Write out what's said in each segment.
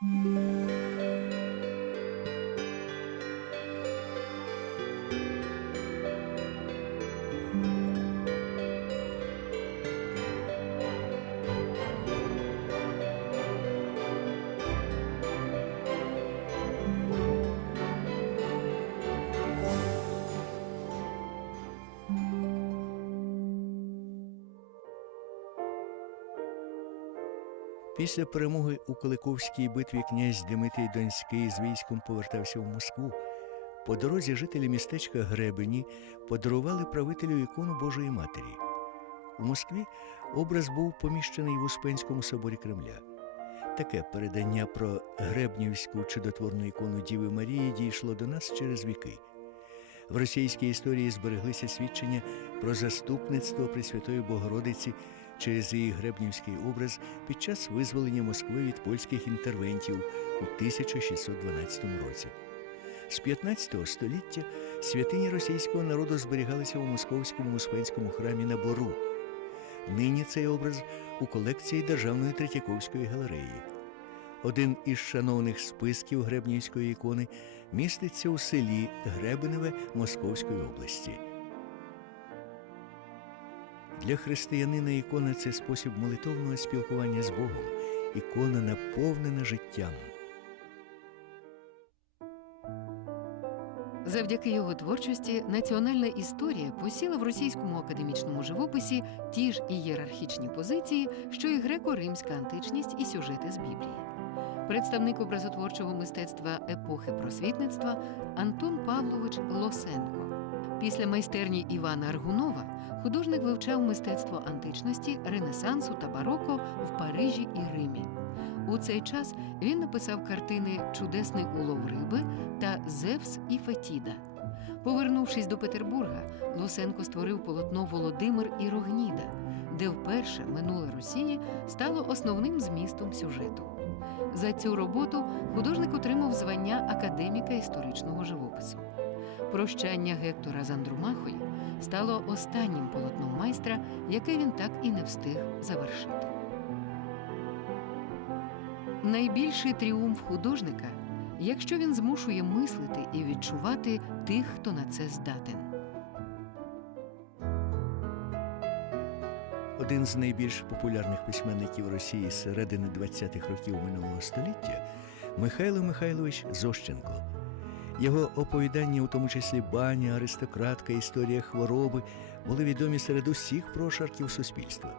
Música Після перемоги у Куликовській битві князь Дмитрій Донський з військом повертався в Москву. По дорозі жителі містечка Гребені подарували правителю ікону Божої Матері. У Москві образ був поміщений в Успенському соборі Кремля. Таке передання про Гребнівську чудотворну ікону Діви Марії дійшло до нас через віки. В російській історії збереглися свідчення про заступництво Пресвятої Богородиці через її гребнівський образ під час визволення Москви від польських інтервентів у 1612 році. З 15 століття святині російського народу зберігалися у московському успенському храмі на Бору. Нині цей образ у колекції Державної Третьяковської галереї. Один із шановних списків Гребнівської ікони міститься у селі Гребеневе Московської області. Для християнина ікона це спосіб молитовного спілкування з Богом. Ікона наповнена життям. Завдяки його творчості національна історія посіла в російському академічному живописі ті ж ієрархічні позиції, що і греко-римська античність і сюжети з Біблії. Представник образотворчого мистецтва епохи просвітництва Антон Павлович Лосенко. Після майстерні Івана Аргунова художник вивчав мистецтво античності, ренесансу та бароко в Парижі і Римі. У цей час він написав картини Чудесний улов риби та Зевс і Фетіда. Повернувшись до Петербурга, Лосенко створив полотно Володимир і Рогніда, де вперше минуле Росії стало основним змістом сюжету. За цю роботу художник отримав звання академіка історичного живопису. Прощання Гектора з Андрумахою стало останнім полотном майстра, яке він так і не встиг завершити. Найбільший тріумф художника, якщо він змушує мислити і відчувати тих, хто на це здатен. Один з найбільш популярних письменників Росії середини 20-х років минулого століття Михайло Михайлович Зощенко. Його оповідання, у тому числі баня, аристократка, історія хвороби, були відомі серед усіх прошарків суспільства.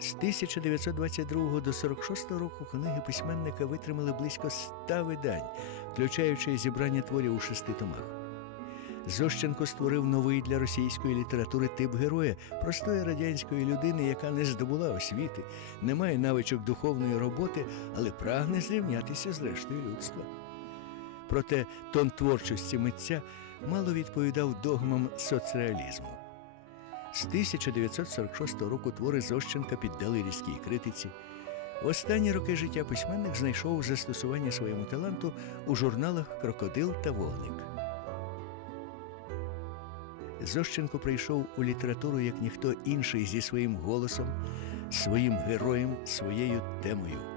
З 1922 до 46 року книги письменника витримали близько ста видань, включаючи зібрання творів у шести томах. Зощенко створив новий для російської літератури тип героя, простої радянської людини, яка не здобула освіти, не має навичок духовної роботи, але прагне зрівнятися з рештою людства. Проте тон творчості митця мало відповідав догмам соцреалізму. З 1946 року твори Зощенка піддали різкій критиці. В останні роки життя письменник знайшов застосування своєму таланту у журналах Крокодил та Вогник. Зощенко прийшов у літературу як ніхто інший зі своїм голосом, своїм героєм, своєю темою.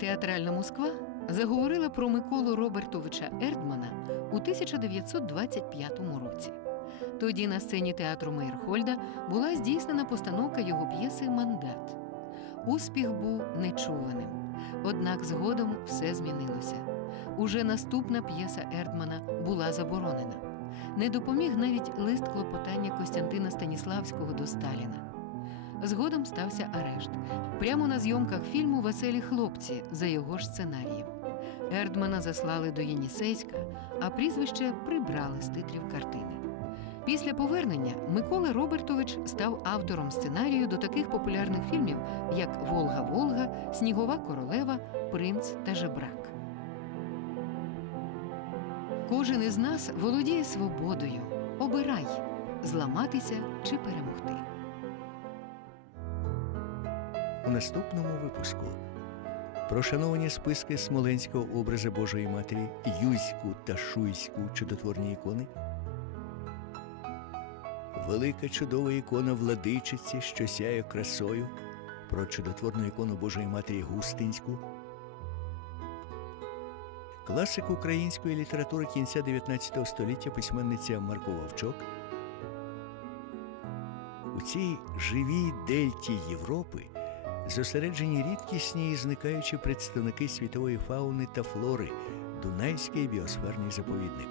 Театральна Москва заговорила про Миколу Робертовича Ердмана у 1925 році. Тоді на сцені театру Мейерхольда була здійснена постановка його п'єси Мандат. Успіх був нечуваним. Однак згодом все змінилося. Уже наступна п'єса Ердмана була заборонена. Не допоміг навіть лист клопотання Костянтина Станіславського до Сталіна. Згодом стався арешт прямо на зйомках фільму Веселі хлопці за його ж сценарієм. Ердмана заслали до Єнісейська, а прізвище прибрали з титрів картини. Після повернення Микола Робертович став автором сценарію до таких популярних фільмів, як Волга Волга, Снігова королева, Принц та Жебрак. Кожен із нас володіє свободою. Обирай зламатися чи перемогти. У наступному випуску про шановані списки смоленського образа Божої Матері, Юзьку та Шуйську чудотворні ікони. Велика чудова ікона владичиці, що сяє красою, про чудотворну ікону Божої Матері Густинську, класик української літератури кінця 19 століття письменниця Марко Вовчок. У цій живій дельті Європи зосереджені рідкісні і зникаючі представники світової фауни та флори Дунайський біосферний заповідник.